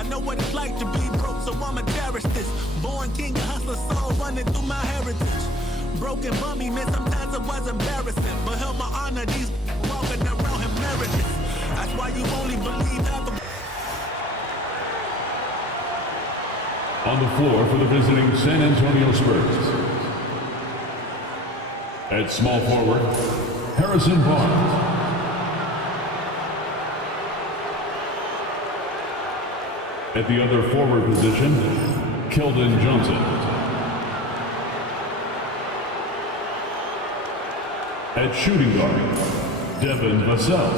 I know what it's like to be broke, so I'ma cherish this. Born king, a hustler soul running through my heritage. Broken bummy, man, sometimes it was embarrassing. But held my honor, these walking around him marriages. That's why you only believe half of. On the floor for the visiting San Antonio Spurs. At small forward, Harrison Barnes. At the other forward position, Keldon Johnson. At shooting guard, Devin Vassell.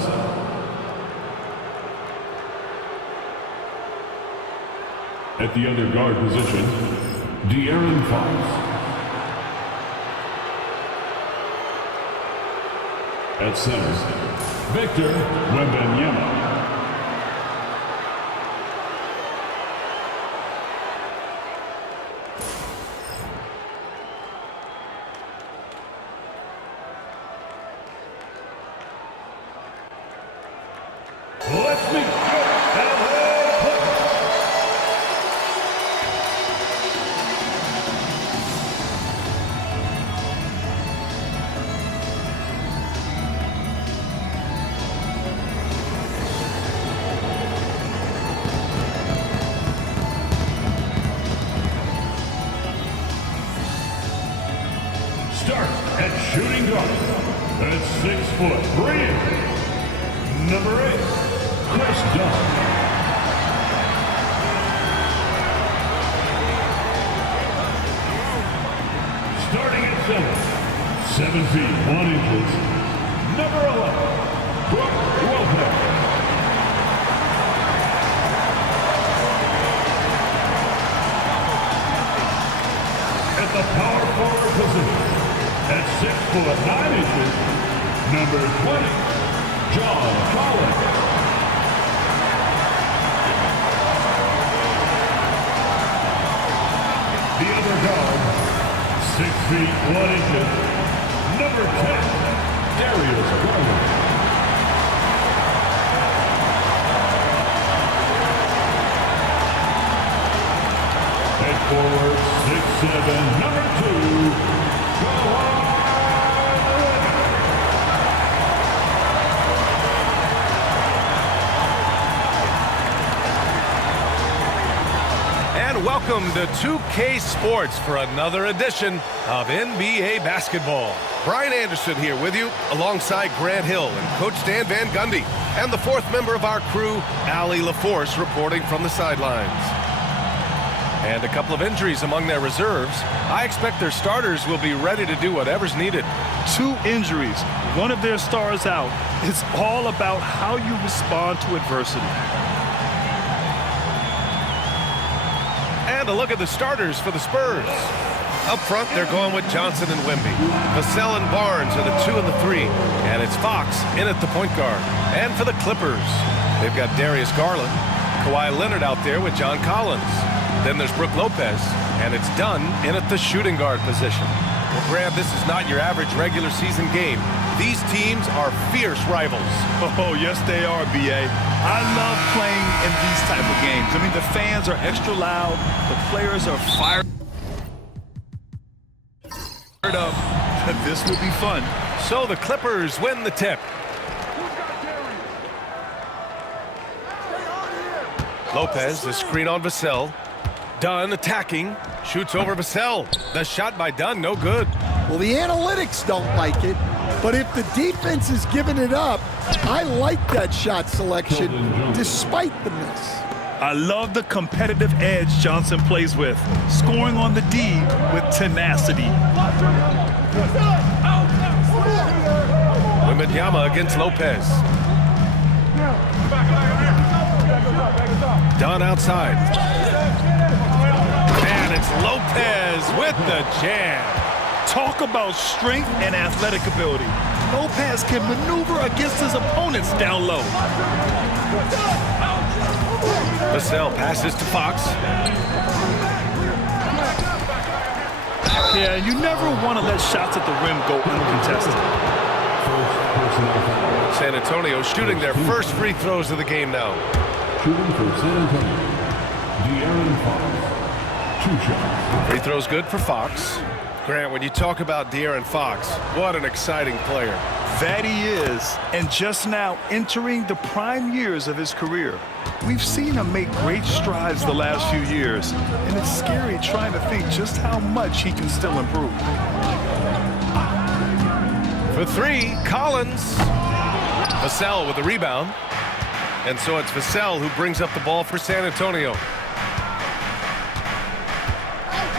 At the other guard position, De'Aaron Fox. At center, Victor Wembanyama. Let's meet Start at shooting guard. At 6 foot, number 8, Chris Dunn. Starting at center, 7 feet 1 inches, number 11, Brook Lopez. At the power forward position, at 6 foot 9 inches, number 20, John Collins. The other guard, 6 feet 1 inches, number 10, Darius Garland. At forward, 6'7", number 2, Kawhi. Welcome to 2K Sports for another edition of NBA basketball. Brian Anderson here with you alongside Grant Hill and Coach Dan Van Gundy, and the fourth member of our crew, Allie LaForce, reporting from the sidelines. And a couple of injuries among their reserves. I expect their starters will be ready to do whatever's needed. 2 injuries, one of their stars out. It's all about how you respond to adversity. And a look at the starters for the Spurs. Up front, they're going with Johnson and Wemby. Vassell and Barnes are the 2 and the 3. And it's Fox in at the point guard. And for the Clippers, they've got Darius Garland, Kawhi Leonard out there with John Collins. Then there's Brook Lopez, and it's Dunn in at the shooting guard position. Well, Grant, this is not your average regular season game. These teams are fierce rivals. Oh, yes, they are, B.A. I love playing in these type of games. I mean, the fans are extra loud. The players are fired up. This will be fun. So the Clippers win the tip. Lopez, the screen on Vassell. Dunn attacking, shoots over Vassell. The shot by Dunn, no good. Well, the analytics don't like it, but if the defense is giving it up, I like that shot selection despite the miss. I love the competitive edge Johnson plays with, scoring on the D with tenacity. Wembanyama against Lopez. Dunn outside. And it's Lopez with the jam. Talk about strength and athletic ability. Lopez can maneuver against his opponents down low. Vassell passes to Fox. Yeah, you never want to let shots at the rim go uncontested. San Antonio shooting their first free throws of the game now. Shooting for San Antonio, De'Aaron Fox, 2 shots. Free throw's good for Fox. Grant, when you talk about De'Aaron Fox, what an exciting player. That he is, and just now entering the prime years of his career. We've seen him make great strides the last few years, and it's scary trying to think just how much he can still improve. For 3, Collins. Vassell with the rebound. And so it's Vassell who brings up the ball for San Antonio.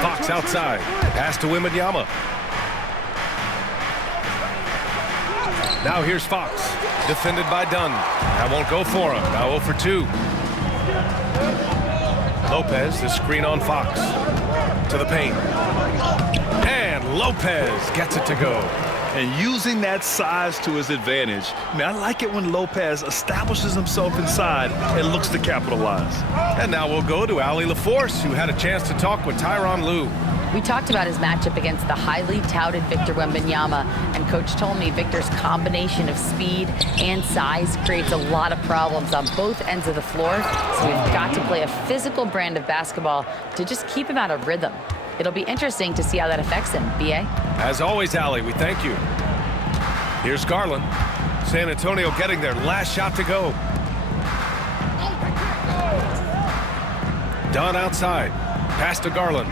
Fox outside. Pass to Wembanyama. Now here's Fox. Defended by Dunn. That won't go for him. Now 0 for 2. Lopez, the screen on Fox. To the paint. And Lopez gets it to go. And using that size to his advantage. I mean, I like it when Lopez establishes himself inside and looks to capitalize. And now we'll go to Allie LaForce, who had a chance to talk with Tyronn Lue. We talked about his matchup against the highly touted Victor Wembanyama, and Coach told me Victor's combination of speed and size creates a lot of problems on both ends of the floor, so we've got to play a physical brand of basketball to just keep him out of rhythm. It'll be interesting to see how that affects him. B.A.? As always, Allie, we thank you. Here's Garland. San Antonio getting their last shot to go. Dunn outside. Pass to Garland.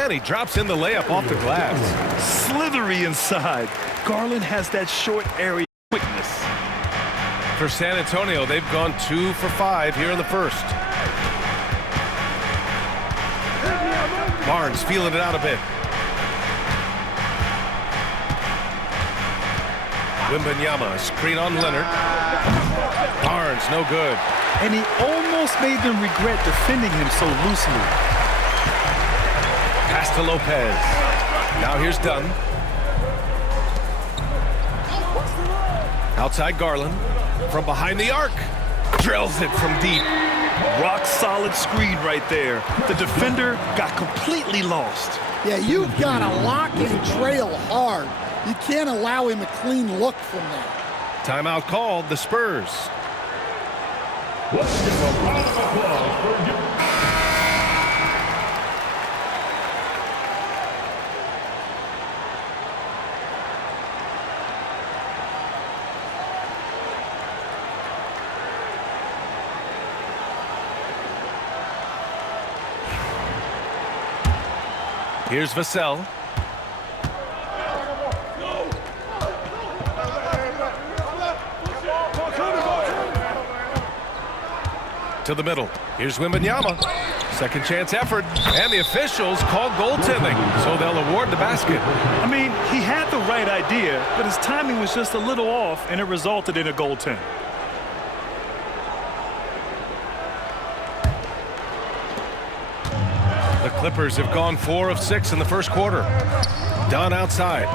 And he drops in the layup off the glass. Slithery inside. Garland has that short area quickness. For San Antonio, they've gone 2 for 5 here in the first. Barnes feeling it out a bit. Wembanyama, screen on Leonard. Barnes, no good. And he almost made them regret defending him so loosely. Pass to Lopez. Now here's Dunn. Outside Garland. From behind the arc. Drills it from deep. Rock solid screen right there. The defender got completely lost. Yeah, you've got to lock and trail hard. You can't allow him a clean look from there. Timeout called, the Spurs. Let's give a round of applause for you. Here's Vassell. To the middle. Here's Wembanyama. Second chance effort. And the officials called goaltending, so they'll award the basket. I mean, he had the right idea, but his timing was just a little off, and it resulted in a goaltend. The Clippers have gone 4 of 6 in the first quarter. Dunn outside.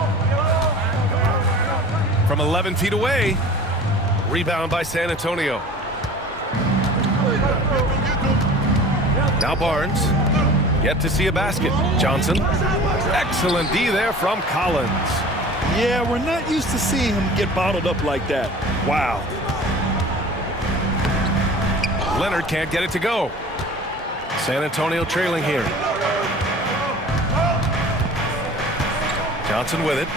From 11 feet away. Rebound by San Antonio. Now Barnes. Yet to see a basket. Johnson. Excellent D there from Collins. Yeah, we're not used to seeing him get bottled up like that. Wow. Leonard can't get it to go. San Antonio trailing here. Johnson with it.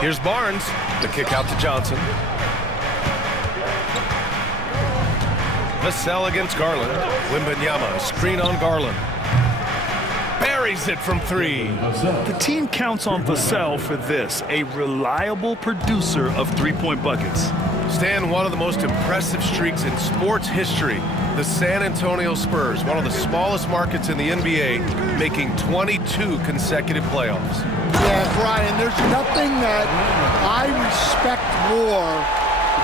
Here's Barnes. The kick out to Johnson. Vassell against Garland. Wembanyama, screen on Garland. Buries it from 3. The team counts on Vassell for this, a reliable producer of three-point buckets. Stan, one of the most impressive streaks in sports history. The San Antonio Spurs, one of the smallest markets in the NBA, making 22 consecutive playoffs. Yeah, Brian, there's nothing that I respect more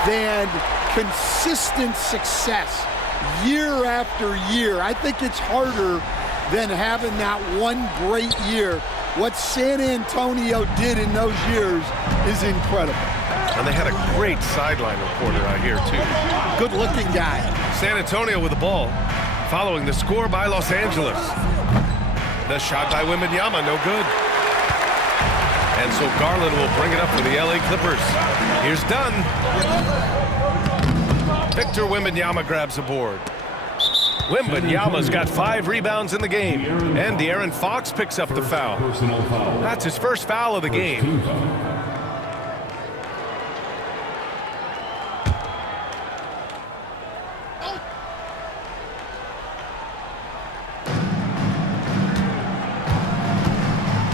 than consistent success year after year. I think it's harder than having that one great year. What San Antonio did in those years is incredible. And they had a great sideline reporter out here, too. Good-looking guy. San Antonio with the ball, following the score by Los Angeles. The shot by Wembanyama, no good. And so Garland will bring it up for the LA Clippers. Here's Dunn. Victor Wembanyama grabs the board. Wembanyama's got 5 rebounds in the game. And De'Aaron Fox picks up the foul. Personal foul. That's his first foul of the game.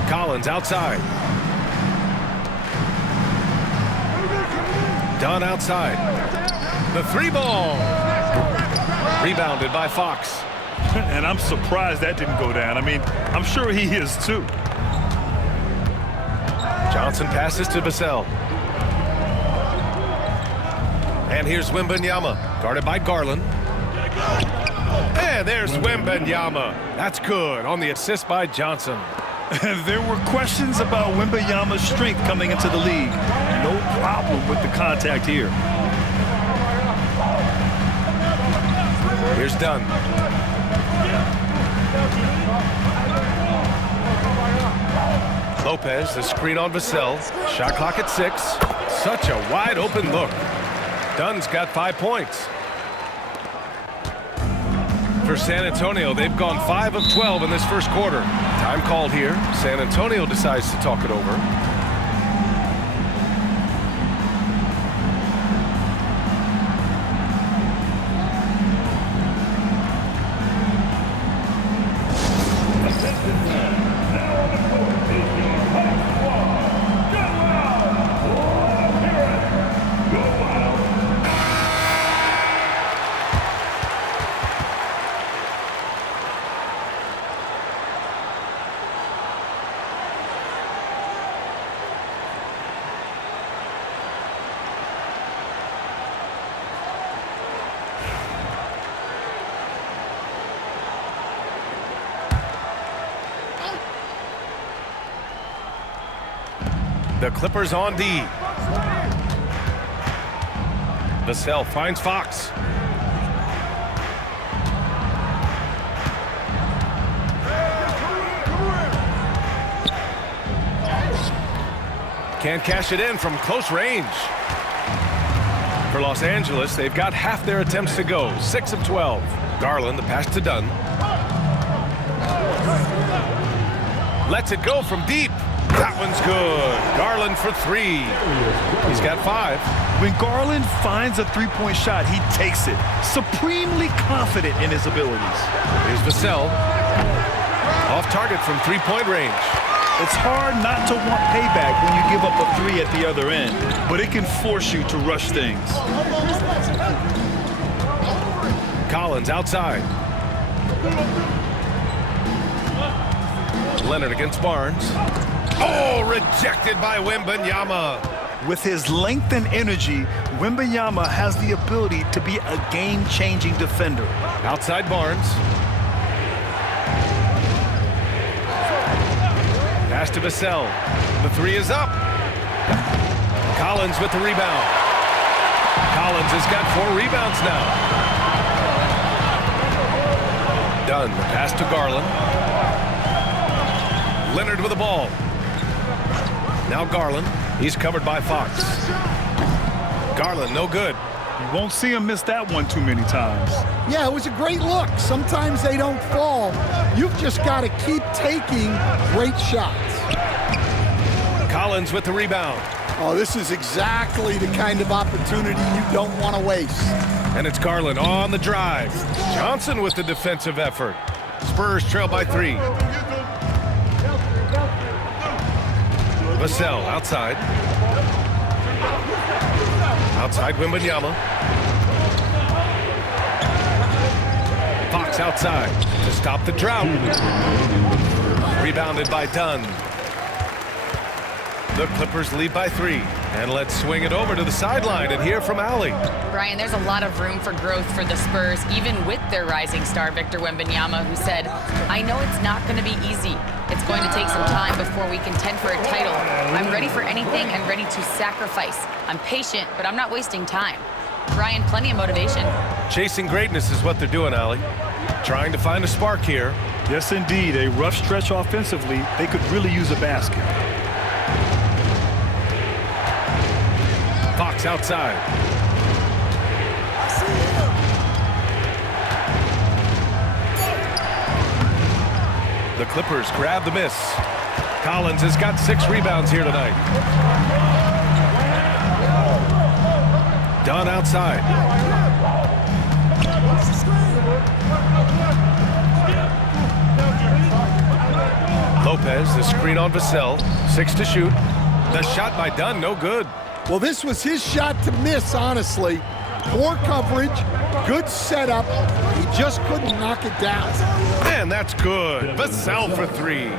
Collins outside. Dunn outside. The 3-ball. Rebounded by Fox. And I'm surprised that didn't go down. I mean, I'm sure he is too. Johnson passes to Vassell. And here's Wembanyama, guarded by Garland. And there's Wembanyama. That's good on the assist by Johnson. There were questions about Wembanyama's strength coming into the league. No problem with the contact here. Here's Dunn. Lopez, the screen on Vassell. Shot clock at 6. Such a wide open look. Dunn's got 5 points. For San Antonio, they've gone 5 of 12 in this first quarter. Time called here. San Antonio decides to talk it over. The Clippers on D. Vassell finds Fox. Can't cash it in from close range. For Los Angeles, they've got half their attempts to go. 6 of 12. Garland, the pass to Dunn. Lets it go from deep. That one's good. Garland for 3. He's got 5. When Garland finds a three-point shot, he takes it. Supremely confident in his abilities. Here's Vassell. Off target from 3-point range. It's hard not to want payback when you give up a 3 at the other end, but it can force you to rush things. Collins outside. Leonard against Barnes. Oh, rejected by Wembanyama. With his length and energy, Wembanyama has the ability to be a game-changing defender. Outside Barnes. Pass to Vassell. The 3 is up. Collins with the rebound. Collins has got 4 rebounds now. Dunn, the pass to Garland. Leonard with the ball. Now Garland. He's covered by Fox. Garland, no good. You won't see him miss that one too many times. Yeah, it was a great look. Sometimes they don't fall. You've just got to keep taking great shots. Collins with the rebound. Oh, this is exactly the kind of opportunity you don't want to waste. And it's Garland on the drive. Johnson with the defensive effort. Spurs trail by 3. Vassell outside. Outside Wembanyama. Fox outside to stop the drought. Rebounded by Dunn. The Clippers lead by 3. And let's swing it over to the sideline and hear from Allie. Brian, there's a lot of room for growth for the Spurs, even with their rising star, Victor Wembanyama, who said, I know it's not going to be easy. It's going to take some time before we contend for a title. I'm ready for anything and ready to sacrifice. I'm patient, but I'm not wasting time. Brian, plenty of motivation. Chasing greatness is what they're doing, Allie. Trying to find a spark here. Yes, indeed. A rough stretch offensively. They could really use a basket. Fox outside. Clippers grab the miss. Collins has got 6 rebounds here tonight. Dunn outside. Lopez, the screen on Vassell. 6 to shoot. The shot by Dunn, no good. Well, this was his shot to miss, honestly. Poor coverage, good setup. He just couldn't knock it down. And that's good. Vassell for 3.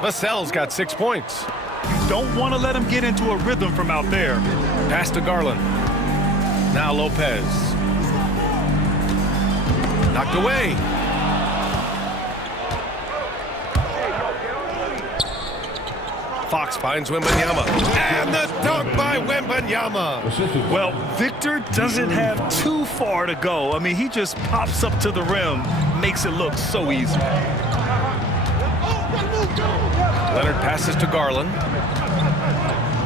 Vassell's got 6 points. You don't want to let him get into a rhythm from out there. Pass to Garland. Now Lopez. Knocked away. Fox finds Wembanyama. And the dunk by Wembanyama. Well, Victor doesn't have too far to go. I mean, he just pops up to the rim, makes it look so easy. Leonard passes to Garland.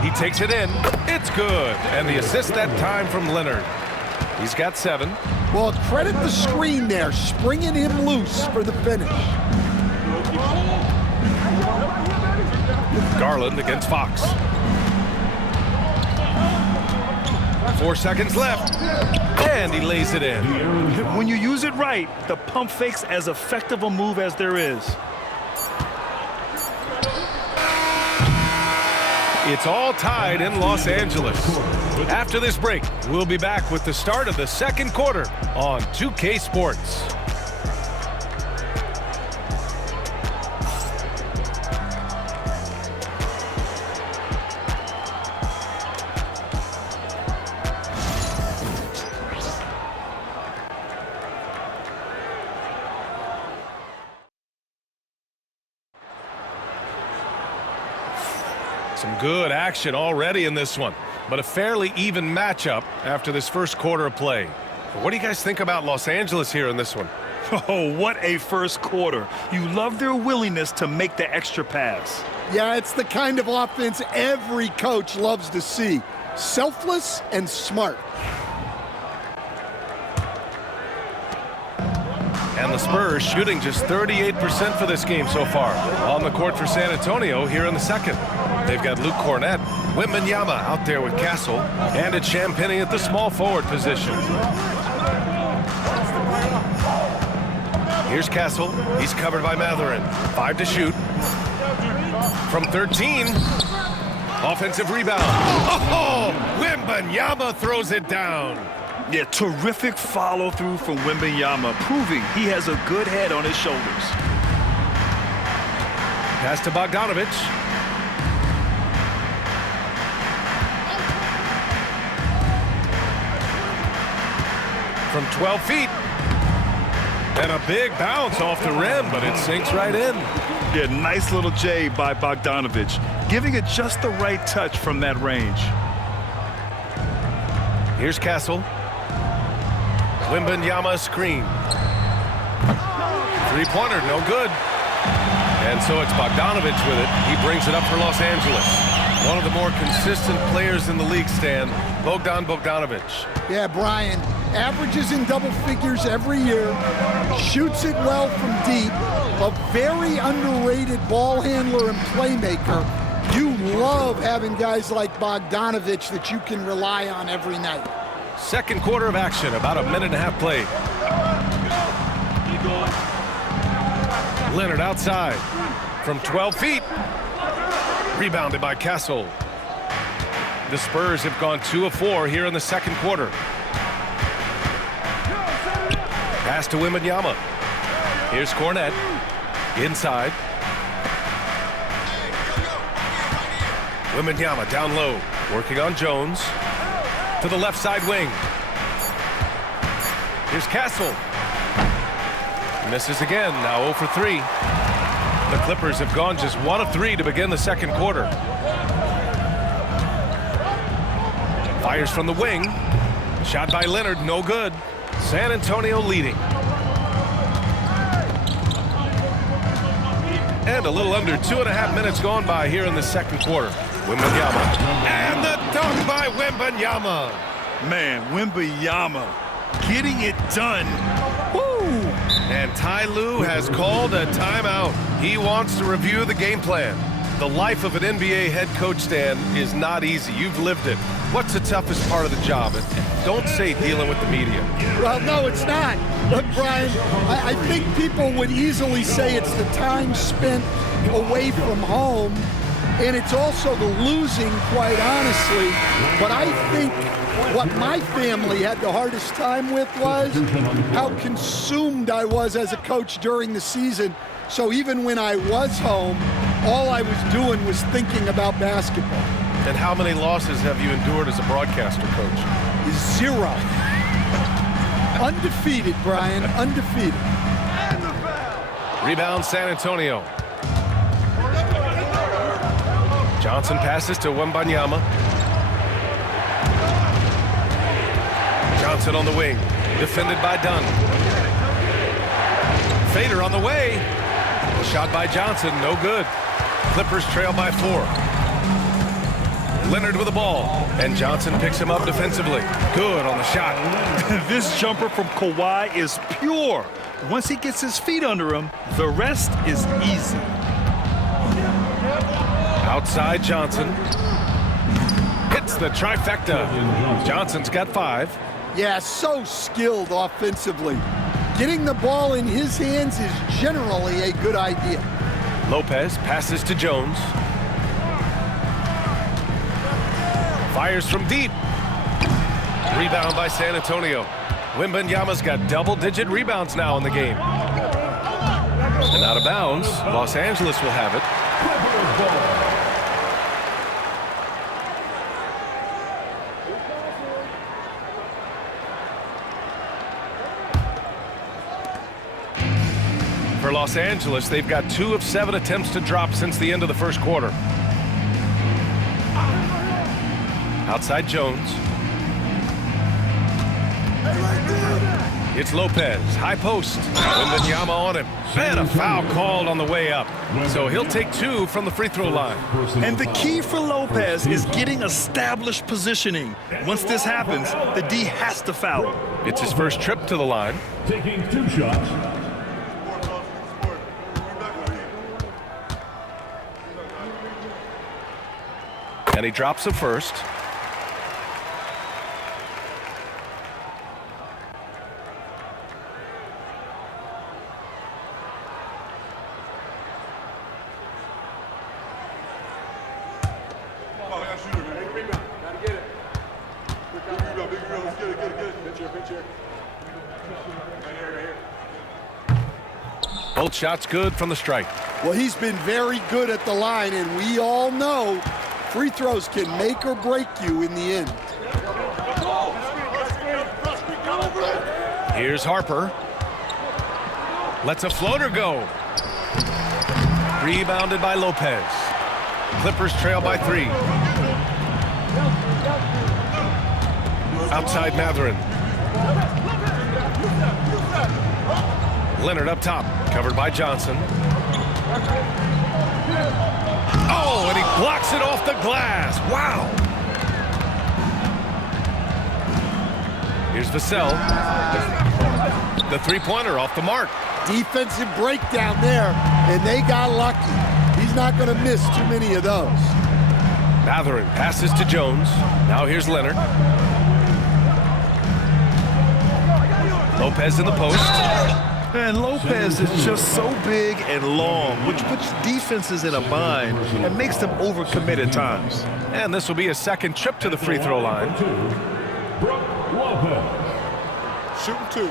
He takes it in. It's good. And the assist that time from Leonard. He's got 7. Well, credit the screen there, springing him loose for the finish. Garland against Fox. 4 seconds left. And he lays it in. When you use it right, the pump fake's as effective a move as there is. It's all tied in Los Angeles. After this break, we'll be back with the start of the second quarter on 2K Sports. Some good action already in this one, but a fairly even matchup after this first quarter of play. What do you guys think about Los Angeles here in this one? Oh, what a first quarter. You love their willingness to make the extra pass. Yeah, it's the kind of offense every coach loves to see. Selfless and smart. And the Spurs shooting just 38% for this game so far. On the court for San Antonio here in the second. They've got Luke Cornett, Wembanyama out there with Castle, and it's Champagnie at the small forward position. Here's Castle. He's covered by Mathurin. 5 to shoot. From 13. Offensive rebound. Oh, Wembanyama throws it down. Yeah, terrific follow-through from Wembanyama, proving he has a good head on his shoulders. Pass to Bogdanovich. From 12 feet. And a big bounce off the rim, but it sinks right in. Yeah, nice little J by Bogdanovich, giving it just the right touch from that range. Here's Castle. Wembanyama screen. 3-pointer, no good. And so it's Bogdanovich with it. He brings it up for Los Angeles. One of the more consistent players in the league, Stan, Bogdanovich. Yeah, Brian, averages in double figures every year, shoots it well from deep, a very underrated ball handler and playmaker. You love having guys like Bogdanovich that you can rely on every night. Second quarter of action, about a minute and a half played. Leonard outside from 12 feet. Rebounded by Castle. The Spurs have gone 2 of 4 here in the second quarter. Pass to Wembanyama. Here's Cornett. Inside. Wembanyama down low. Working on Jones. To the left side wing. Here's Castle. Misses again, now 0 for 3. The Clippers have gone just 1 of 3 to begin the second quarter. Fires from the wing. Shot by Leonard, no good. San Antonio leading. And a little under 2.5 minutes gone by here in the second quarter. Wembanyama. And the dunk by Wembanyama. Man, Wembanyama getting it done. Woo! And Ty Lue has called a timeout. He wants to review the game plan. The life of an NBA head coach, Stan, is not easy. You've lived it. What's the toughest part of the job? And don't say dealing with the media. Well, no, it's not. Look, Brian, I think people would easily say it's the time spent away from home, and it's also the losing, quite honestly. But I think what my family had the hardest time with was how consumed I was as a coach during the season. So even when I was home, all I was doing was thinking about basketball. And how many losses have you endured as a broadcaster, Coach? 0. Undefeated, Brian, undefeated. Rebound, San Antonio. Johnson passes to Wembanyama. Johnson on the wing, defended by Dunn. Fader on the way. Shot by Johnson, no good. Clippers trail by 4. Leonard with the ball, and Johnson picks him up defensively. Good on the shot. This jumper from Kawhi is pure. Once he gets his feet under him, the rest is easy. Outside Johnson. Hits the trifecta. Johnson's got 5. Yeah, so skilled offensively. Getting the ball in his hands is generally a good idea. Lopez passes to Jones. Fires from deep. Rebound by San Antonio. Wembanyama's got double-digit rebounds now in the game. And out of bounds, Los Angeles will have it. For Los Angeles, they've got 2 of 7 attempts to drop since the end of the first quarter. Outside Jones. It's Lopez, high post. Wembanyama on him. And a foul called on the way up. So he'll take 2 from the free throw line. And the key for Lopez is getting established positioning. Once this happens, the D has to foul. It's his first trip to the line. Taking 2 shots. And he drops the first. Both shots good from the strike. Well, he's been very good at the line, and we all know free throws can make or break you in the end. Here's Harper. Lets a floater go. Rebounded by Lopez. Clippers trail by 3. Outside Mathurin. Leonard up top, covered by Johnson. Oh, and he blocks it off the glass. Wow. Here's Vassell. The three-pointer off the mark. Defensive breakdown there, and they got lucky. He's not going to miss too many of those. Mathurin passes to Jones. Now here's Leonard. Lopez in the post. And Lopez is just so big and long, which puts defenses in a bind and makes them overcommit at times. And this will be a second trip to the free throw line. Brook Lopez. Shooting 2.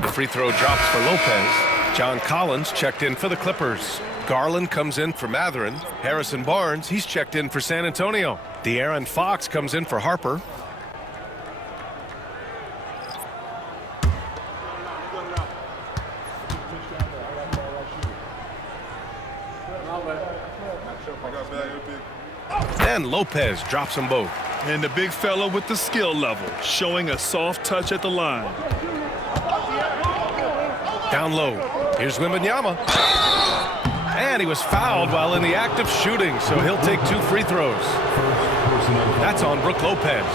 The free throw drops for Lopez. John Collins checked in for the Clippers. Garland comes in for Mathurin. Harrison Barnes, he's checked in for San Antonio. De'Aaron Fox comes in for Harper. And Lopez drops them both. And the big fella with the skill level, showing a soft touch at the line. Down low. Here's Wembanyama. And he was fouled while in the act of shooting, so he'll take 2 free throws. That's on Brook Lopez.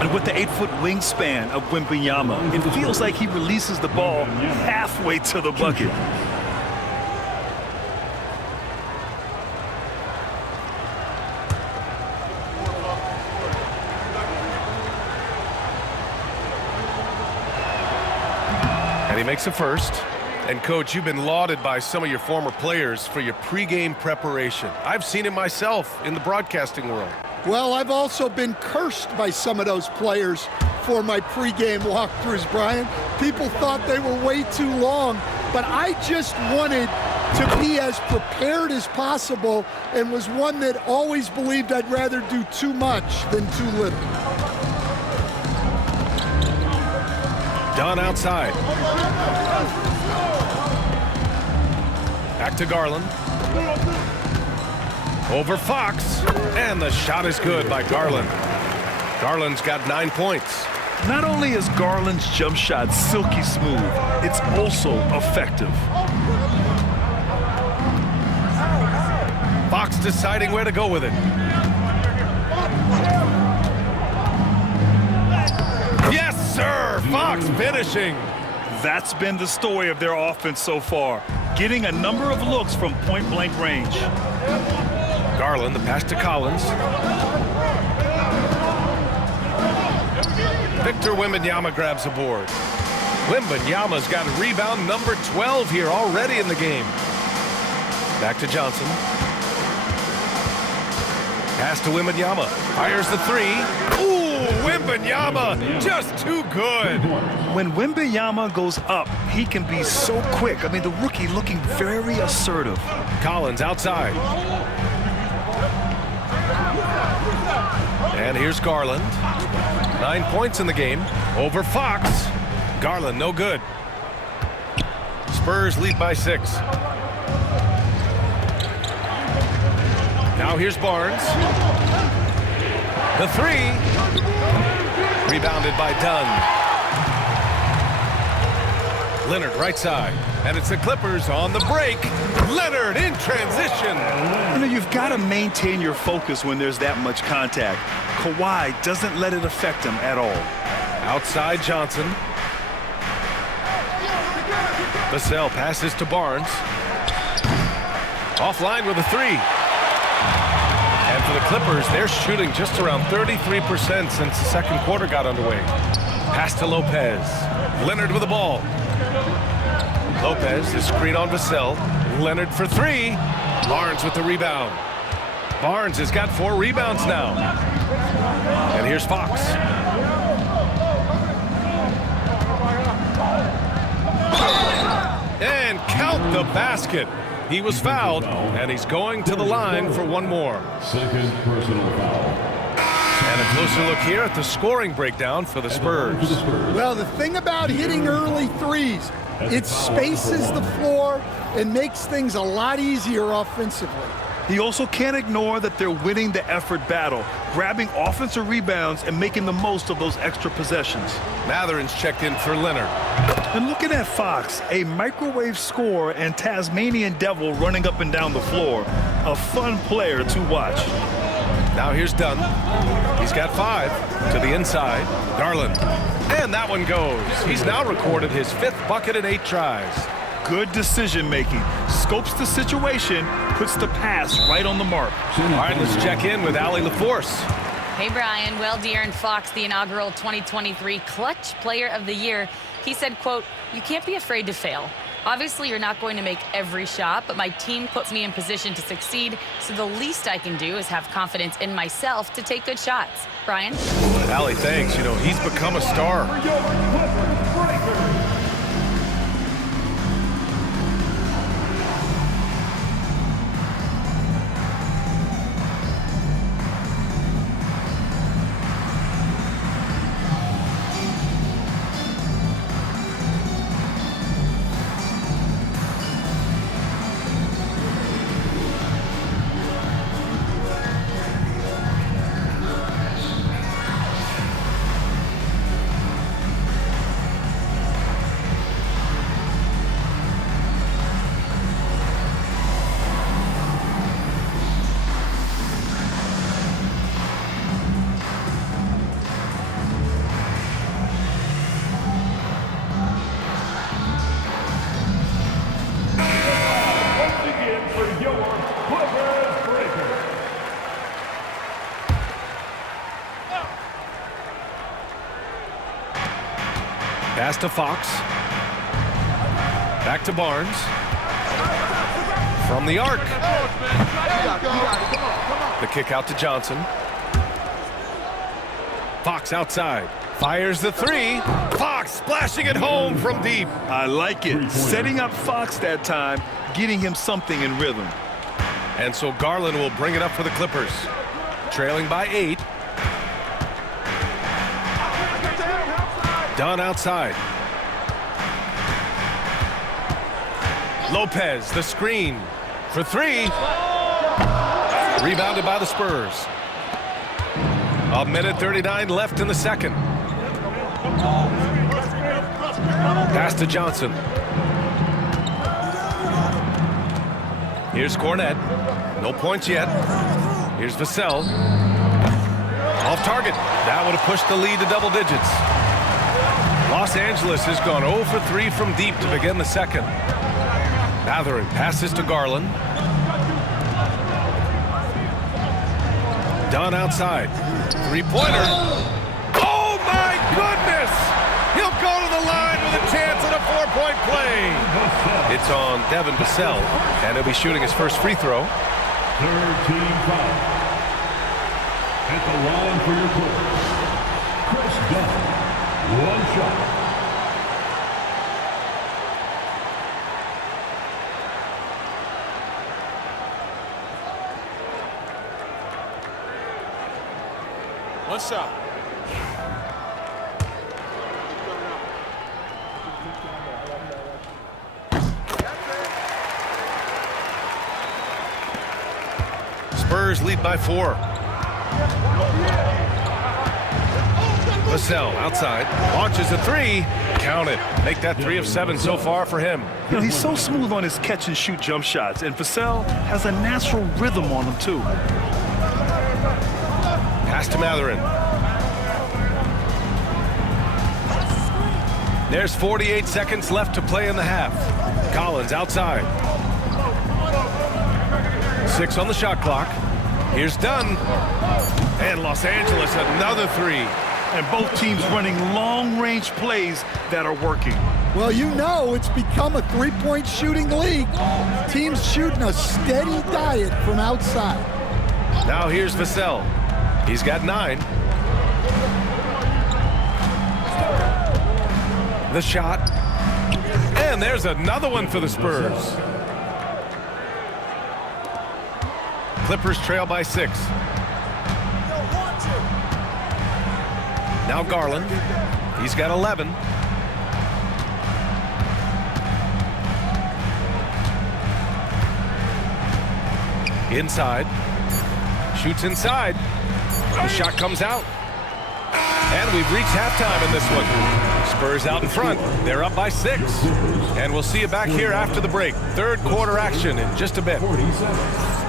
And with the 8-foot wingspan of Wembanyama, it feels like he releases the ball halfway to the bucket. And he makes a first. And, Coach, you've been lauded by some of your former players for your pregame preparation. I've seen it myself in the broadcasting world. Well, I've also been cursed by some of those players for my pregame walkthroughs, Brian. People thought they were way too long, but I just wanted to be as prepared as possible and was one that always believed I'd rather do too much than too little. Dunn outside. Back to Garland. Over Fox. And the shot is good by Garland. Garland's got 9 points. Not only is Garland's jump shot silky smooth, it's also effective. Fox deciding where to go with it. Yes, sir! Fox finishing. That's been the story of their offense so far, getting a number of looks from point-blank range. Garland, the pass to Collins. Victor Wembanyama grabs a board. Wembanyama's got rebound number 12 here already in the game. Back to Johnson. Pass to Wembanyama. Fires the 3. Ooh, Wembanyama just too good. When Wembanyama goes up, he can be so quick. I mean, the rookie looking very assertive. Collins outside. And here's Garland. 9 points in the game. Over Fox. Garland, no good. Spurs lead by 6. Now here's Barnes. The 3. Rebounded by Dunn. Leonard right side. And it's the Clippers on the break. Leonard in transition. You know, you've got to maintain your focus when there's that much contact. Kawhi doesn't let it affect him at all. Outside Johnson. Vassell passes to Barnes. Offline with a 3. And for the Clippers, they're shooting just around 33% since the second quarter got underway. Pass to Lopez. Leonard with the ball. Lopez, the screen on Vassell. Leonard for 3. Barnes with the rebound. Barnes has got 4 rebounds now. And here's Fox. And count the basket. He was fouled, and he's going to the line for 1 more. Second personal foul. And a closer look here at the scoring breakdown for the Spurs. Well, the thing about hitting early threes, it spaces the floor and makes things a lot easier offensively. He also can't ignore that they're winning the effort battle, grabbing offensive rebounds and making the most of those extra possessions. Mathurin's checked in for Leonard. And looking at Fox, a microwave scorer and Tasmanian devil running up and down the floor. A fun player to watch. Now here's Dunn. He's got 5 to the inside. Garland. And that one goes. He's now recorded his 5th bucket in 8 tries. Good decision making. Scopes the situation, puts the pass right on the mark. All right, let's check in with Allie LaForce. Hey, Brian. Well, De'Aaron Fox, the inaugural 2023 Clutch Player of the Year, he said, quote, "You can't be afraid to fail. Obviously, you're not going to make every shot, but my team puts me in position to succeed, so the least I can do is have confidence in myself to take good shots." Brian? Allie, thanks. You know, he's become a star. Pass to Fox. Back to Barnes. From the arc. The kick out to Johnson. Fox outside. Fires the three. Fox splashing it home from deep. I like it. Setting up Fox that time, getting him something in rhythm. And so Garland will bring it up for the Clippers. Trailing by 8. Dunn outside. Lopez, the screen for 3. Rebounded by the Spurs. 1:39 left in the second. Pass to Johnson. Here's Cornette. No points yet. Here's Vassell. Off target. That would have pushed the lead to double digits. Los Angeles has gone 0 for 3 from deep to begin the second. Mathurin passes to Garland. Dunn outside. Three-pointer. Oh, my goodness! He'll go to the line with a chance at a 4-point play. It's on Devin Vassell, and he'll be shooting his first free throw. Third team foul. At the line for your Clippers, Chris Dunn. 1 shot. One shot. Spurs lead by 4. Vassell outside. Launches a 3. Count it. Make that 3 of 7 so far for him. You know, he's so smooth on his catch-and-shoot jump shots, and Vassell has a natural rhythm on him, too. Pass to Mathurin. There's 48 seconds left to play in the half. Collins outside. 6 on the shot clock. Here's Dunn. And Los Angeles another 3. And both teams running long-range plays that are working. Well, you know it's become a three-point shooting league. Teams shooting a steady diet from outside. Now here's Vassell. He's got 9. The shot. And there's another one for the Spurs. Clippers trail by 6. Now Garland. He's got 11. Inside. Shoots inside. The shot comes out. And we've reached halftime in this one. Spurs out in front. They're up by 6. And we'll see you back here after the break. Third quarter action in just a bit. 47.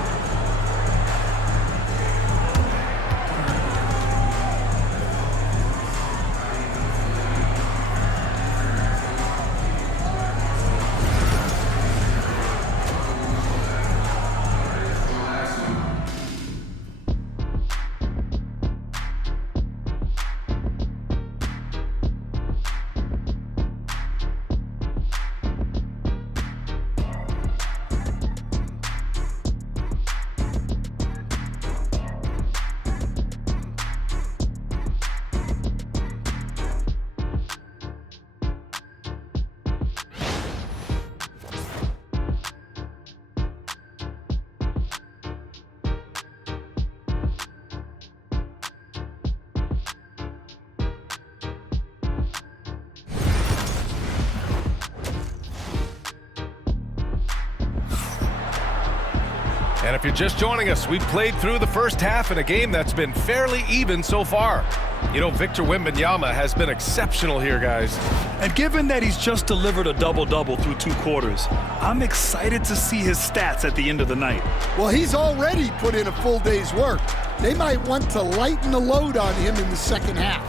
And if you're just joining us, we've played through the first half in a game that's been fairly even so far. You know, Victor Wembanyama has been exceptional here, guys. And given that he's just delivered a double-double through 2 quarters, I'm excited to see his stats at the end of the night. Well, he's already put in a full day's work. They might want to lighten the load on him in the second half.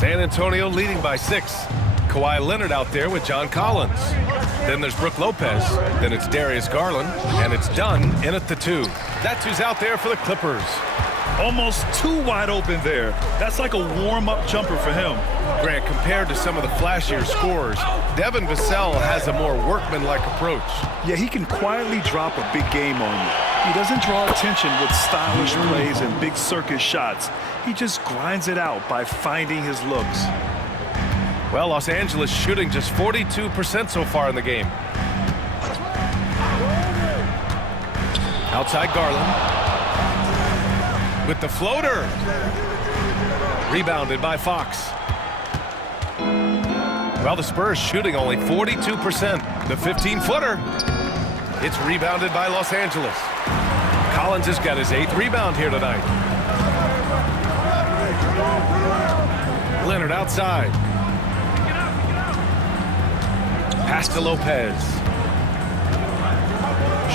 San Antonio leading by 6. Kawhi Leonard out there with John Collins. Then there's Brook Lopez. Then it's Darius Garland. And it's Dunn in at the 2. That's who's out there for the Clippers. Almost too wide open there. That's like a warm-up jumper for him. Grant, compared to some of the flashier scorers, Devin Vassell has a more workmanlike approach. Yeah, he can quietly drop a big game on you. He doesn't draw attention with stylish plays and big circus shots. He just grinds it out by finding his looks. Well, Los Angeles shooting just 42% so far in the game. Outside Garland. With the floater. Rebounded by Fox. Well, the Spurs shooting only 42%. The 15-footer. It's rebounded by Los Angeles. Collins has got his 8th rebound here tonight. Leonard outside. Pass to Lopez.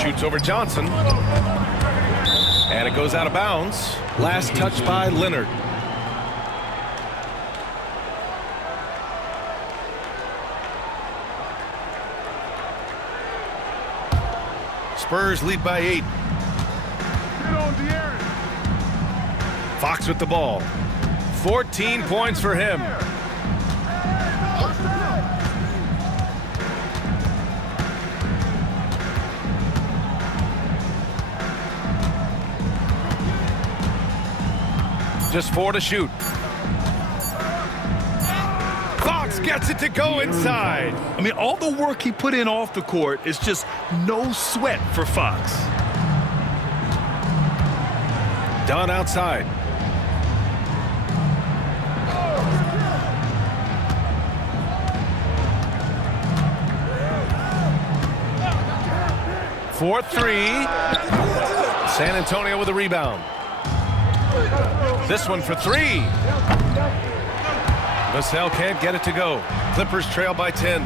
Shoots over Johnson. And it goes out of bounds. Last touch by Leonard. Spurs lead by 8. Fox with the ball. 14 points for him. Just 4 to shoot. Fox gets it to go inside. I mean, all the work he put in off the court is just no sweat for Fox. Dunn outside. For 3. San Antonio with a rebound. This one for 3. Vassell can't get it to go. Clippers trail by 10.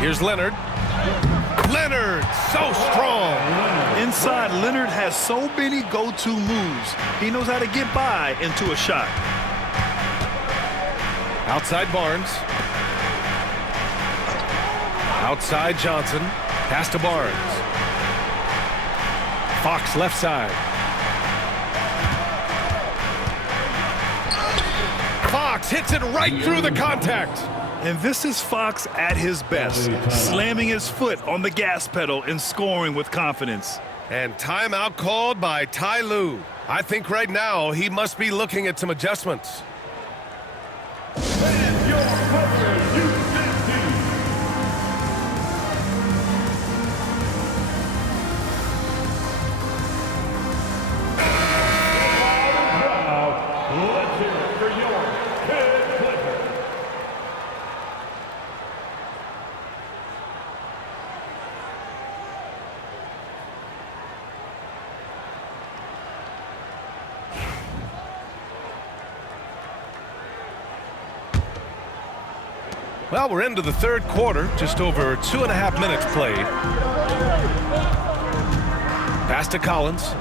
Here's Leonard. Leonard, so strong. Inside, Leonard has so many go-to moves. He knows how to get by into a shot. Outside Barnes. Outside Johnson. Pass to Barnes. Fox left side. Fox hits it right through the contact. And this is Fox at his best, slamming his foot on the gas pedal and scoring with confidence. And timeout called by Ty Lue. I think right now he must be looking at some adjustments. Well, we're into the third quarter, just over 2.5 minutes played. Pass to Collins.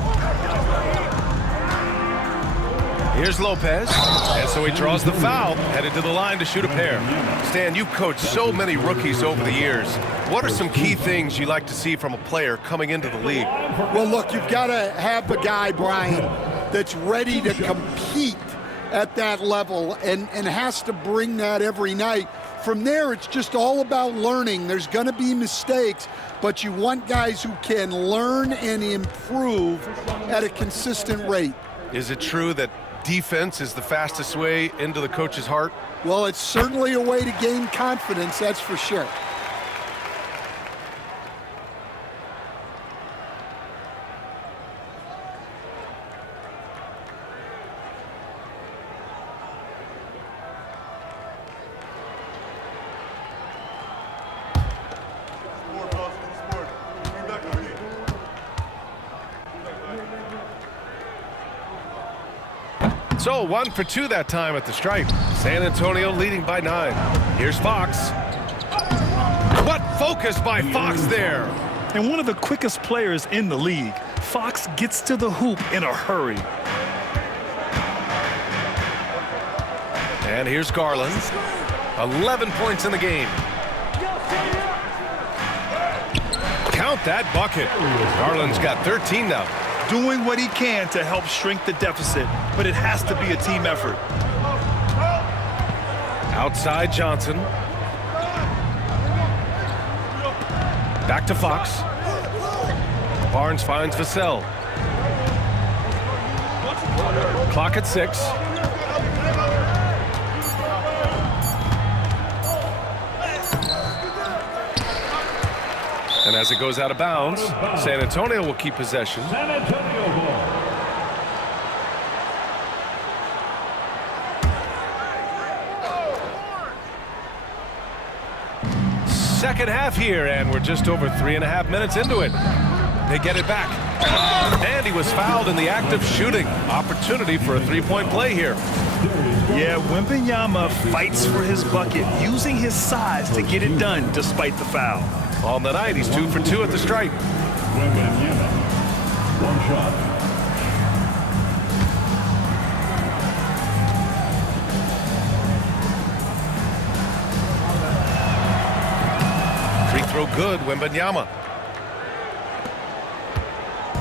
Here's Lopez, and so he draws the foul, headed to the line to shoot a pair. Stan, you've coached so many rookies over the years. What are some key things you like to see from a player coming into the league? Well, look, you've got to have a guy, Brian, that's ready to compete at that level and has to bring that every night. From there, it's just all about learning. There's going to be mistakes, but you want guys who can learn and improve at a consistent rate. Is it true that defense is the fastest way into the coach's heart? Well, it's certainly a way to gain confidence, that's for sure. So 1 for 2 that time at the stripe. San Antonio leading by 9. Here's Fox. What focus by Fox there. And one of the quickest players in the league. Fox gets to the hoop in a hurry. And here's Garland. 11 points in the game. count that bucket. Garland's got 13 now. Doing what he can to help shrink the deficit, but it has to be a team effort. Outside Johnson. Back to Fox. Barnes finds Vassell. Clock at 6. And as it goes out of bounds, San Antonio will keep possession. San Antonio ball. Second half here, and we're just over 3.5 minutes into it. They get it back. And he was fouled in the act of shooting. Opportunity for a three-point play here. Yeah, Wembanyama fights for his bucket, using his size to get it done despite the foul. On the night, he's 2 for 2 at the stripe. Wembanyama. One shot. Free throw good, Wembanyama.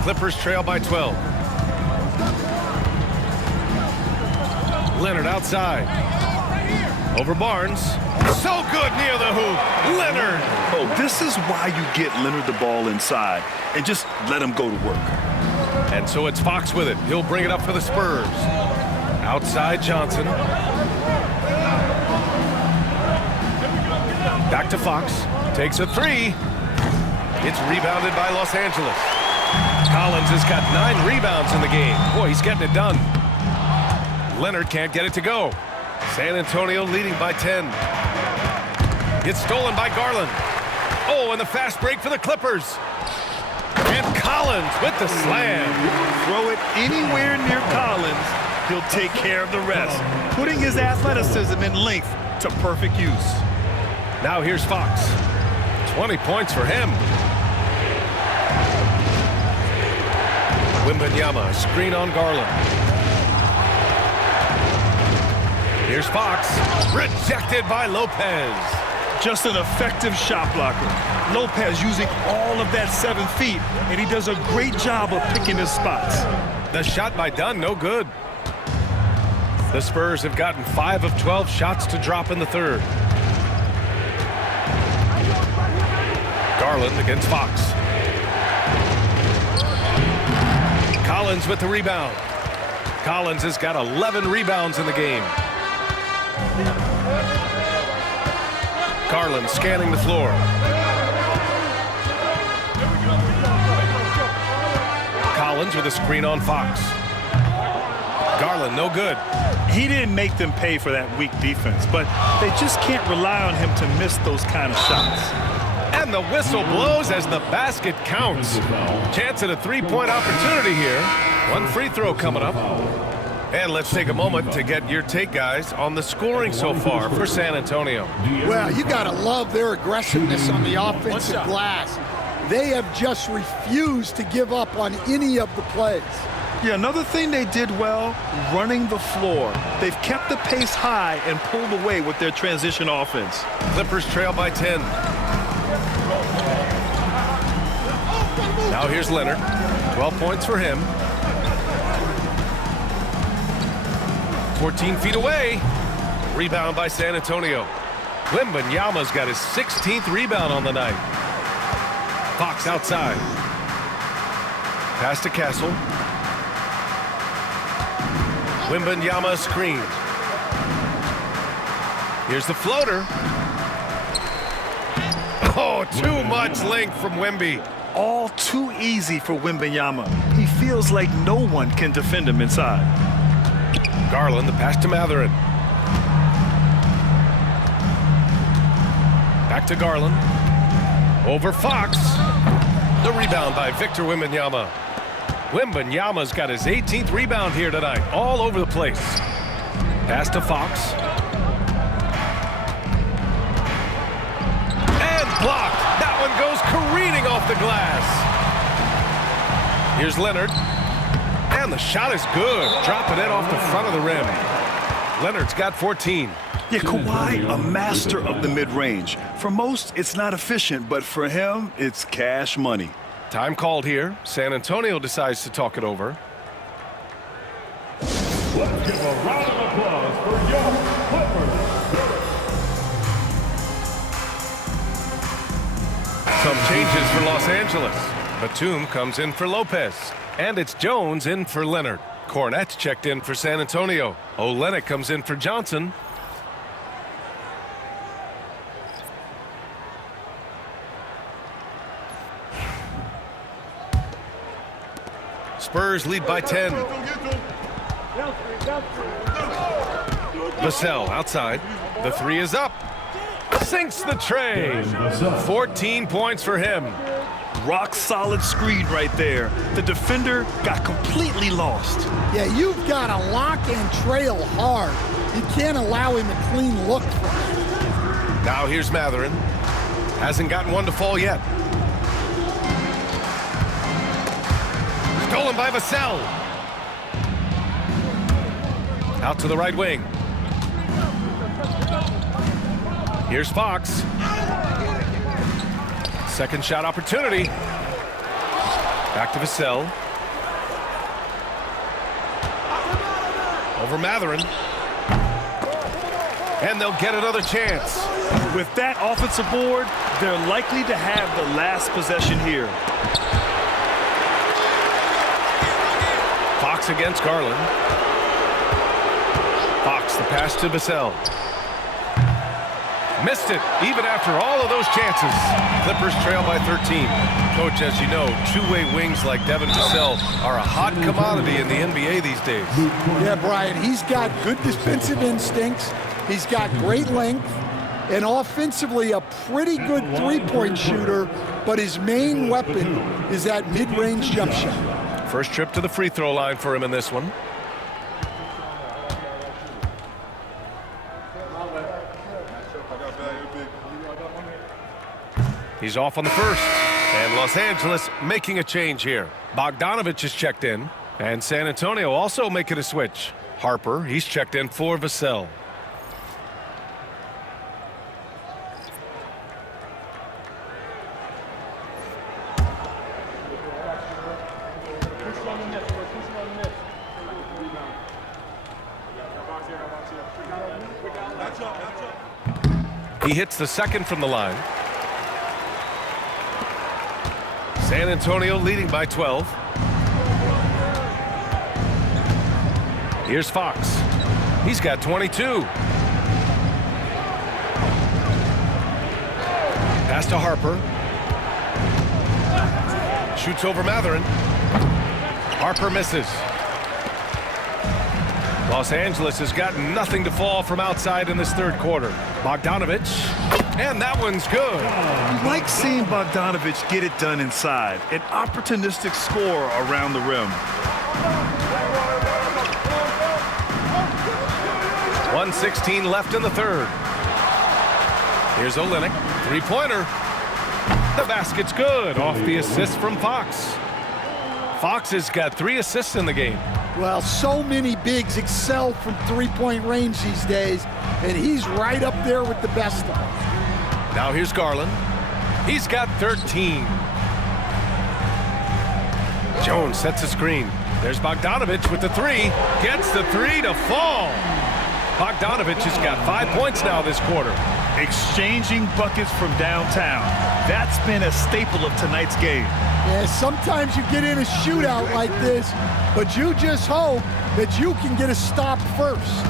Clippers trail by 12. Leonard outside. Over Barnes. So good near the hoop. Leonard. Oh, this is why you get Leonard the ball inside and just let him go to work. And so it's Fox with it. He'll bring it up for the Spurs. Outside Johnson. Back to Fox. Takes a three. It's rebounded by Los Angeles. Collins has got 9 rebounds in the game. Boy, he's getting it done. Leonard can't get it to go. San Antonio leading by 10. It's stolen by Garland. Oh, and the fast break for the Clippers. And Collins with the slam. Throw it anywhere near Collins, he'll take care of the rest, putting his athleticism and length to perfect use. Now here's Fox. 20 points for him. Wembanyama, screen on Garland. Here's Fox. Rejected by Lopez. Just an effective shot blocker. Lopez using all of that 7 feet, and he does a great job of picking his spots. The shot by Dunn, no good. The Spurs have gotten 5 of 12 shots to drop in the third. Garland against Fox. Collins with the rebound. Collins has got 11 rebounds in the game. Garland scanning the floor. Collins with a screen on Fox. Garland, no good. He didn't make them pay for that weak defense, but they just can't rely on him to miss those kind of shots. And the whistle blows as the basket counts. Chance at a three-point opportunity here. One free throw coming up. And let's take a moment to get your take, guys, on the scoring so far for San Antonio. Well, you got to love their aggressiveness on the offensive glass. They have just refused to give up on any of the plays. Yeah, another thing they did well, running the floor. They've kept the pace high and pulled away with their transition offense. Clippers trail by 10. Now here's Leonard. 12 points for him. 14 feet away. Rebound by San Antonio. Wembanyama's got his 16th rebound on the night. Fox outside. Pass to Castle. Wembanyama screen. Here's the floater. Oh, too much length from Wemby. All too easy for Wembanyama. He feels like no one can defend him inside. Garland, the pass to Matherin. Back to Garland. Over Fox. The rebound by Victor Wembanyama. Wembanyama's got his 18th rebound here tonight. All over the place. Pass to Fox. And blocked. That one goes careening off the glass. Here's Leonard. And the shot is good. Dropping it off the front of the rim. Leonard's got 14. Yeah, Kawhi, a master of the mid-range. For most, it's not efficient, but for him, it's cash money. Time called here. San Antonio decides to talk it over. Let's give a round of applause for your Clippers. Some changes for Los Angeles. Batum comes in for Lopez. And it's Jones in for Leonard. Cornette's checked in for San Antonio. Olynyk comes in for Johnson. Spurs lead by 10. Vassell outside. The three is up. Sinks the tray. 14 points for him. Rock solid screen right there. The defender got completely lost. Yeah, you've got to lock and trail hard. You can't allow him a clean look from it. Now here's Mathurin. Hasn't gotten one to fall yet. Stolen by Vassell. Out to the right wing. Here's Fox. Second shot opportunity. Back to Vassell. Over Mathurin. And they'll get another chance. With that offensive board, they're likely to have the last possession here. Fox against Garland. Fox, the pass to Vassell. Missed it, even after all of those chances. Clippers trail by 13. Coach, as you know, two-way wings like Devin Vassell are a hot commodity in the NBA these days. Yeah, Brian, he's got good defensive instincts. He's got great length. And offensively, a pretty good three-point shooter. But his main weapon is that mid-range jump shot. First trip to the free throw line for him in this one. He's off on the first. And Los Angeles making a change here. Bogdanovich is checked in. And San Antonio also making a switch. Harper, he's checked in for Vassell. He hits the second from the line. San Antonio leading by 12. Here's Fox. He's got 22. Pass to Harper. Shoots over Mathurin. Harper misses. Los Angeles has got nothing to fall from outside in this third quarter. Bogdanovich, and that one's good. You like seeing Bogdanovich get it done inside. An opportunistic score around the rim. 1:16 left in the third. Here's Olynyk, three-pointer. The basket's good off the assist from Fox. Fox has got 3 assists in the game. Well, so many bigs excel from three-point range these days, and he's right up there with the best of them. Now here's Garland. He's got 13. Jones sets a screen. There's Bogdanovich with the three. Gets the three to fall. Bogdanovich has got 5 points now this quarter. Exchanging buckets from downtown. That's been a staple of tonight's game. Yeah, sometimes you get in a shootout like this, but you just hope that you can get a stop first.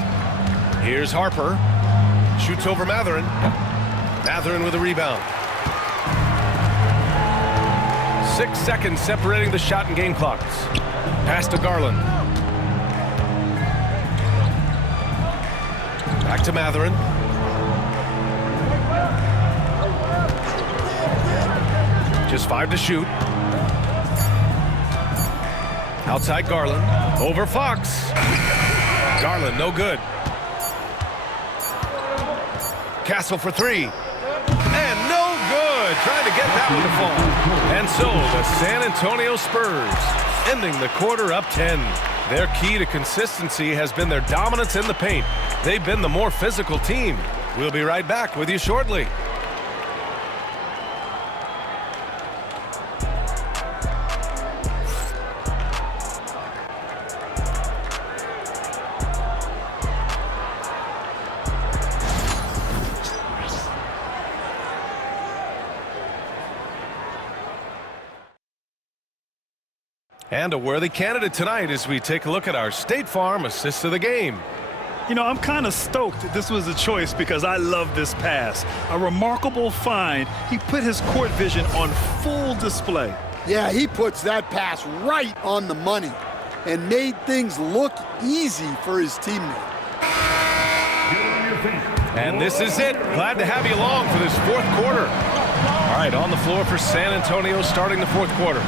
Here's Harper. Shoots over Mathurin. Mathurin with a rebound. 6 seconds separating the shot and game clocks. Pass to Garland. Back to Mathurin. Just 5 to shoot. Outside Garland. Over Fox. Garland, no good. Castle for 3. And no good. Trying to get that one to fall. And so the San Antonio Spurs ending the quarter up 10. Their key to consistency has been their dominance in the paint. They've been the more physical team. We'll be right back with you shortly. And a worthy candidate tonight as we take a look at our State Farm assist of the game. You know, I'm kind of stoked that this was a choice because I love this pass. A remarkable find. He put his court vision on full display. Yeah, he puts that pass right on the money and made things look easy for his teammate. And this is it. Glad to have you along for this fourth quarter. All right, on the floor for San Antonio starting the fourth quarter.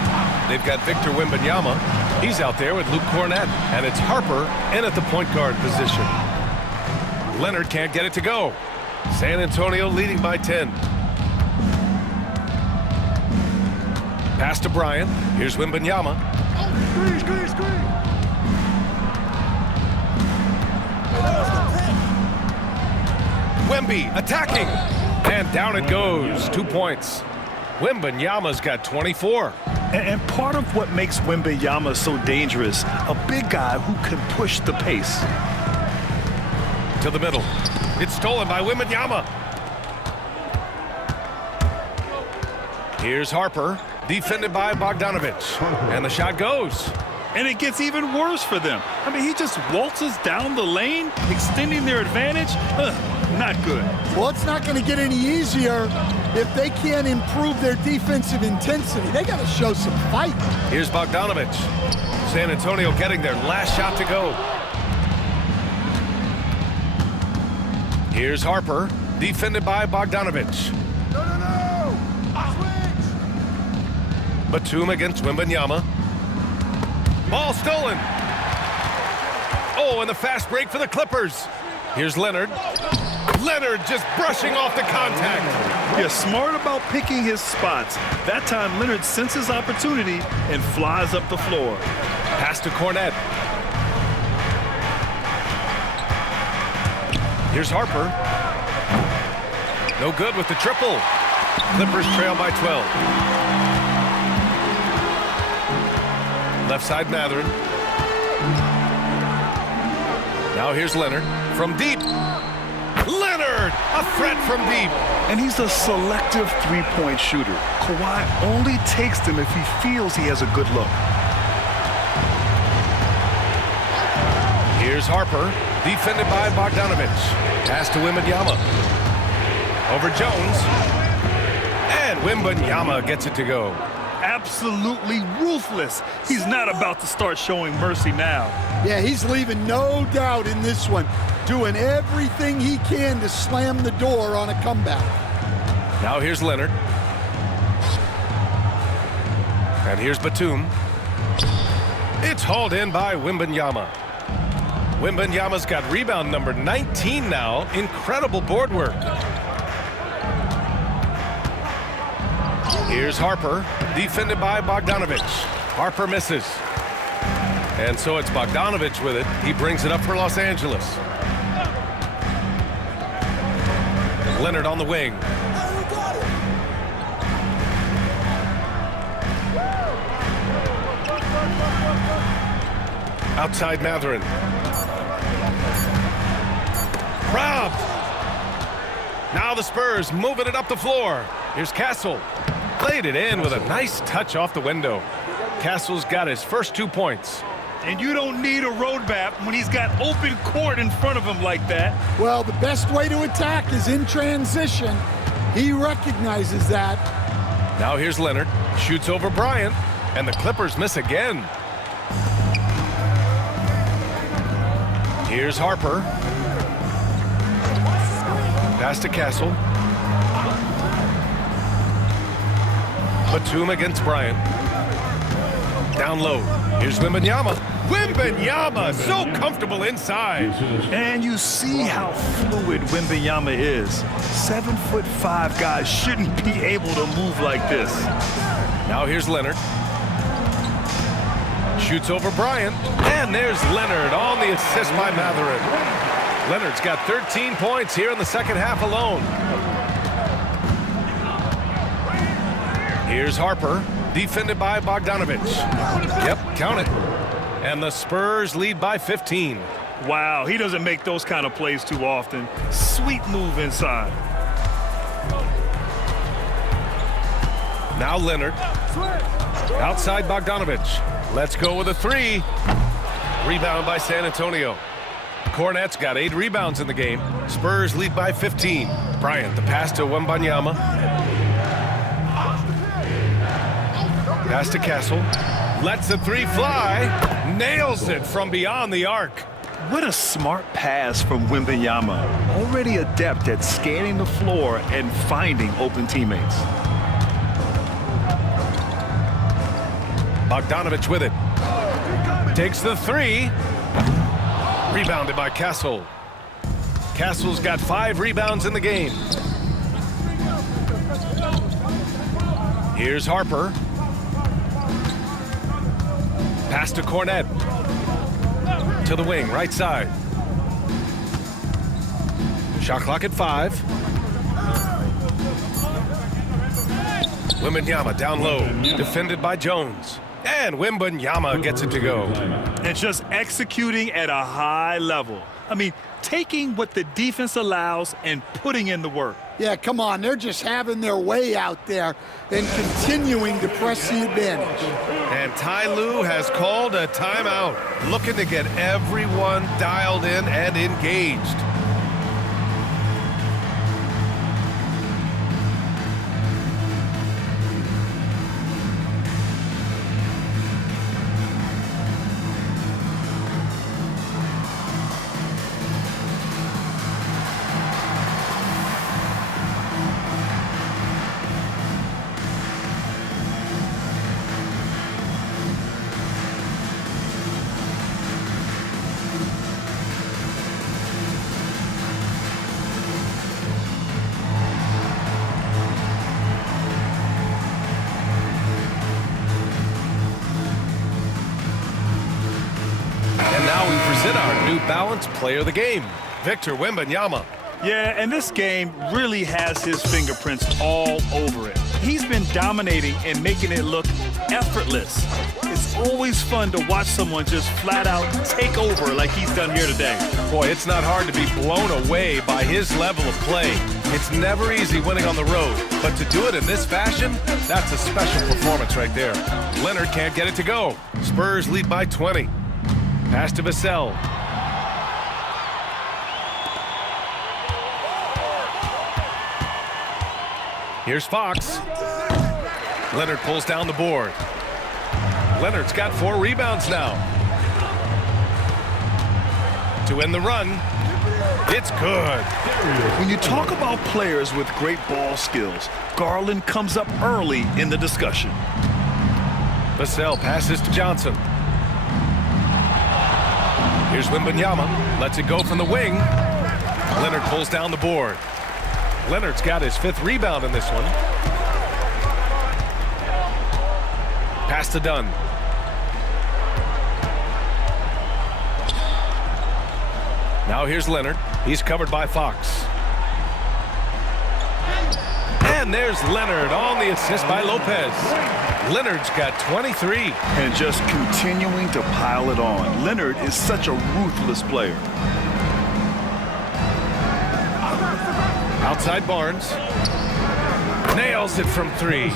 They've got Victor Wembanyama. He's out there with Luke Cornett. And it's Harper in at the point guard position. Leonard can't get it to go. San Antonio leading by 10. Pass to Bryant. Here's Wembanyama. Wemby attacking. And down it goes. 2 points. Wembanyama's got 24. And part of what makes Wembanyama so dangerous, a big guy who can push the pace. To the middle. It's stolen by Wembanyama. Here's Harper, defended by Bogdanovich. And the shot goes. And it gets even worse for them. I mean, he just waltzes down the lane, extending their advantage. Not good. Well, it's not going to get any easier if they can't improve their defensive intensity. They got to show some fight. Here's Bogdanovich. San Antonio getting their last shot to go. Here's Harper, defended by Bogdanovich. No. Batum against Wembanyama. Ball stolen. Oh, and the fast break for the Clippers. Here's Leonard. Leonard just brushing off the contact. Yeah, smart about picking his spots. That time, Leonard senses opportunity and flies up the floor. Pass to Cornett. Here's Harper. No good with the triple. Clippers trail by 12. Left side, Mathurin. Now here's Leonard from deep. Leonard, a threat from deep. And he's a selective three-point shooter. Kawhi only takes them if he feels he has a good look. Here's Harper, defended by Bogdanovich. Pass to Wembanyama. Over Jones. And Wembanyama gets it to go. Absolutely ruthless. He's not about to start showing mercy now. Yeah, he's leaving no doubt in this one. Doing everything he can to slam the door on a comeback. Now here's Leonard. And here's Batum. It's hauled in by Wembanyama. Wembanyama's got rebound number 19 now. Incredible board work. Here's Harper, defended by Bogdanovich. Harper misses. And so it's Bogdanovich with it. He brings it up for Los Angeles. Leonard on the wing. Outside Mathurin. Robbed. Now the Spurs moving it up the floor. Here's Castle. Played it in with a nice touch off the window. Castle's got his first 2 points. And you don't need a roadmap when he's got open court in front of him like that. Well, the best way to attack is in transition. He recognizes that. Now here's Leonard. Shoots over Bryant. And the Clippers miss again. Here's Harper. Pass to Castle. Batum against Bryant. Down low. Here's Wembanyama. Wembanyama, so comfortable inside. And you see how fluid Wembanyama is. 7'5" guys shouldn't be able to move like this. Now here's Leonard. Shoots over Bryant. And there's Leonard on the assist by Matherin. Leonard's got 13 points here in the second half alone. Here's Harper, defended by Bogdanovich. Yep, count it. And the Spurs lead by 15. Wow, he doesn't make those kind of plays too often. Sweet move inside. Now Leonard. Outside Bogdanovich. Let's go with a three. Rebound by San Antonio. Cornette's got 8 rebounds in the game. Spurs lead by 15. Bryant, the pass to Wembanyama. Pass to Castle. Lets the three fly. Nails it from beyond the arc. What a smart pass from Wembanyama. Already adept at scanning the floor and finding open teammates. Bogdanovich with it. Takes the three. Rebounded by Castle. Castle's got 5 rebounds in the game. Here's Harper. Pass to Cornette. To the wing, right side. Shot clock at 5. Wembanyama down low. Defended by Jones. And Wembanyama gets it to go. And just executing at a high level. I mean, taking what the defense allows and putting in the work. Yeah, come on. They're just having their way out there and continuing to press the advantage. And Ty Lue has called a timeout, looking to get everyone dialed in and engaged. Our New Balance player of the game, Victor Wembanyama. Yeah, and this game really has his fingerprints all over it. He's been dominating and making it look effortless. It's always fun to watch someone just flat out take over like he's done here today. Boy, it's not hard to be blown away by his level of play. It's never easy winning on the road, but to do it in this fashion, that's a special performance right there. Leonard can't get it to go. Spurs lead by 20. Pass to Vassell. Here's Fox. Leonard pulls down the board. Leonard's got 4 rebounds now. To end the run. It's good. When you talk about players with great ball skills, Garland comes up early in the discussion. Vassell passes to Johnson. Here's Wembanyama. Lets it go from the wing. Leonard pulls down the board. Leonard's got his 5th rebound in this one. Pass to Dunn. Now here's Leonard. He's covered by Fox. And there's Leonard on the assist by Lopez. Leonard's got 23. And just continuing to pile it on. Leonard is such a ruthless player. Outside Barnes. Nails it from 3.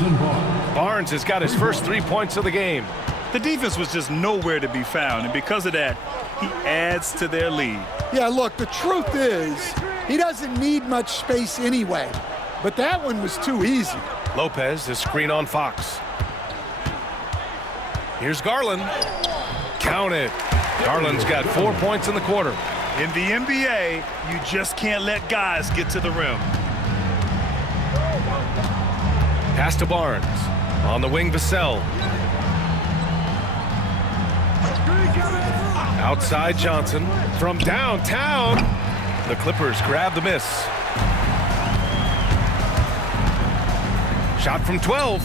Barnes has got his first 3 points of the game. The defense was just nowhere to be found, and because of that, he adds to their lead. Yeah, look, the truth is, he doesn't need much space anyway. But that one was too easy. Lopez, the screen on Fox. Here's Garland. Count it. Garland's got 4 points in the quarter. In the NBA, you just can't let guys get to the rim. Pass to Barnes. On the wing, Vassell. Outside Johnson. From downtown. The Clippers grab the miss. Shot from 12.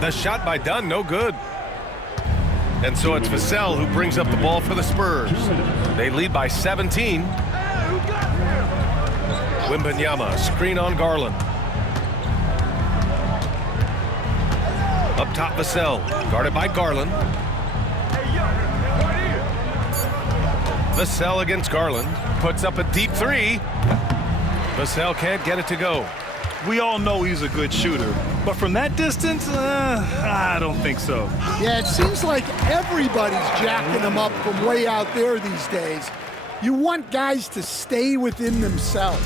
The shot by Dunn, no good. And so it's Vassell who brings up the ball for the Spurs. They lead by 17. Wembanyama, screen on Garland. Up top, Vassell, guarded by Garland. Vassell against Garland, puts up a deep three. Vassell can't get it to go. We all know he's a good shooter, but from that distance, I don't think so. Yeah, it seems like everybody's jacking him up from way out there these days. You want guys to stay within themselves.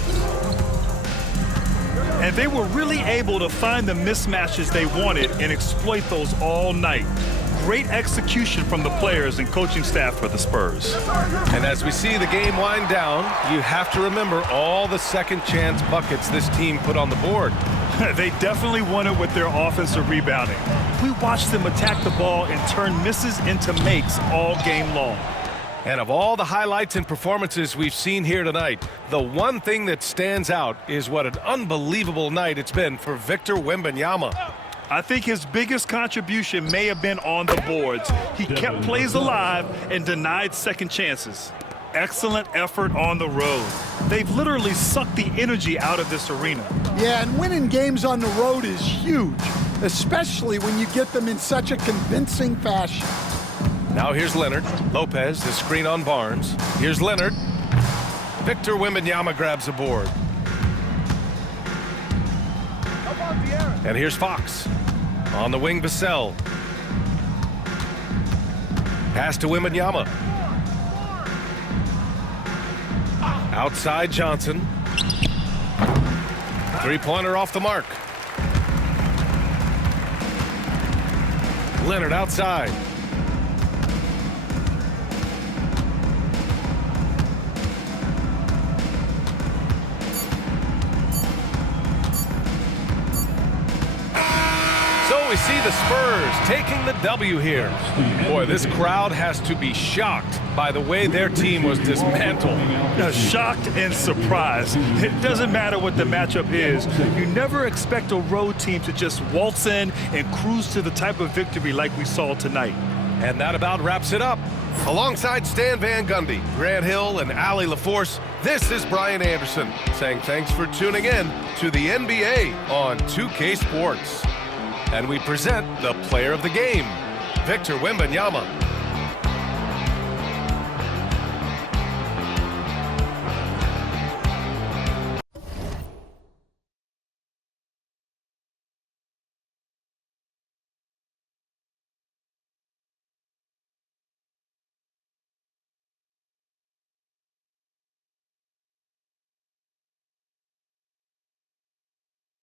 And they were really able to find the mismatches they wanted and exploit those all night. Great execution from the players and coaching staff for the Spurs. And as we see the game wind down, you have to remember all the second chance buckets this team put on the board. They definitely won it with their offensive rebounding. We watched them attack the ball and turn misses into makes all game long. And of all the highlights and performances we've seen here tonight, the one thing that stands out is what an unbelievable night it's been for Victor Wembanyama. I think his biggest contribution may have been on the boards. He kept plays alive and denied second chances. Excellent effort on the road. They've literally sucked the energy out of this arena. Yeah, and winning games on the road is huge, especially when you get them in such a convincing fashion. Now here's Leonard. Lopez, the screen on Barnes. Here's Leonard. Victor Wembanyama grabs a board. And here's Fox. On the wing, Vassell. Pass to Wembanyama. Outside Johnson. Three-pointer off the mark. Leonard outside. So we see the Spurs taking the W here. Boy, this crowd has to be shocked by the way their team was dismantled. Shocked and surprised. It doesn't matter what the matchup is. You never expect a road team to just waltz in and cruise to the type of victory like we saw tonight. And that about wraps it up. Alongside Stan Van Gundy, Grant Hill, and Allie LaForce, this is Brian Anderson saying thanks for tuning in to the NBA on 2K Sports. And we present the player of the game, Victor Wembanyama.